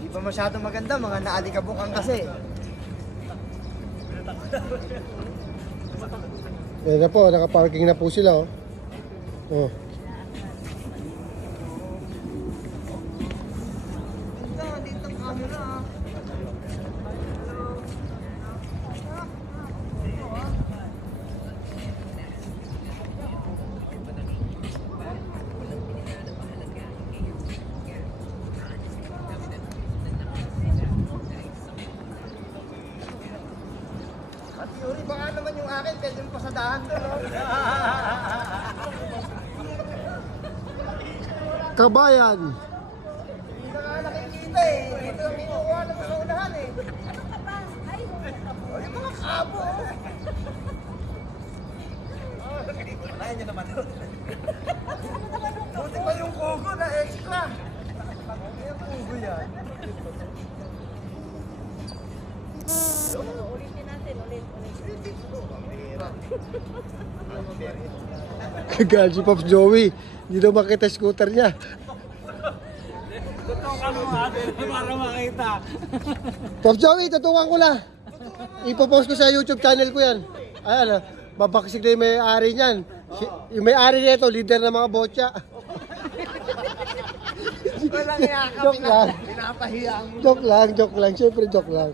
Di pa masyadong maganda, mga naalikabukan kasi. Ayan na po, nakaparking na po sila, oh. Oh. Dito ang camera, ah. At Yuri, baka naman yung akin, pwede yung pasadahan doon, no? Kabayan! Hindi na nga nakikita eh. Ito ang kinukuha naman sa unahan eh. O, yung mga kabo. Kaya niya naman doon. Buti pa yung kugo na extra. Yung kugo yan. Ulitin natin, ulit. Kagal si Pops Joey. Hindi daw makita scooter niya. Tutukan mo natin para makita. Pops Joey, tutukan ko lang. Ipopost ko sa YouTube channel ko yan. Ayan, babaksik na yung may-ari niyan. Yung may-ari nito, leader ng mga botya. Walang yakap. Joke lang. Pinapahiya mo. Joke lang. Siyempre joke lang.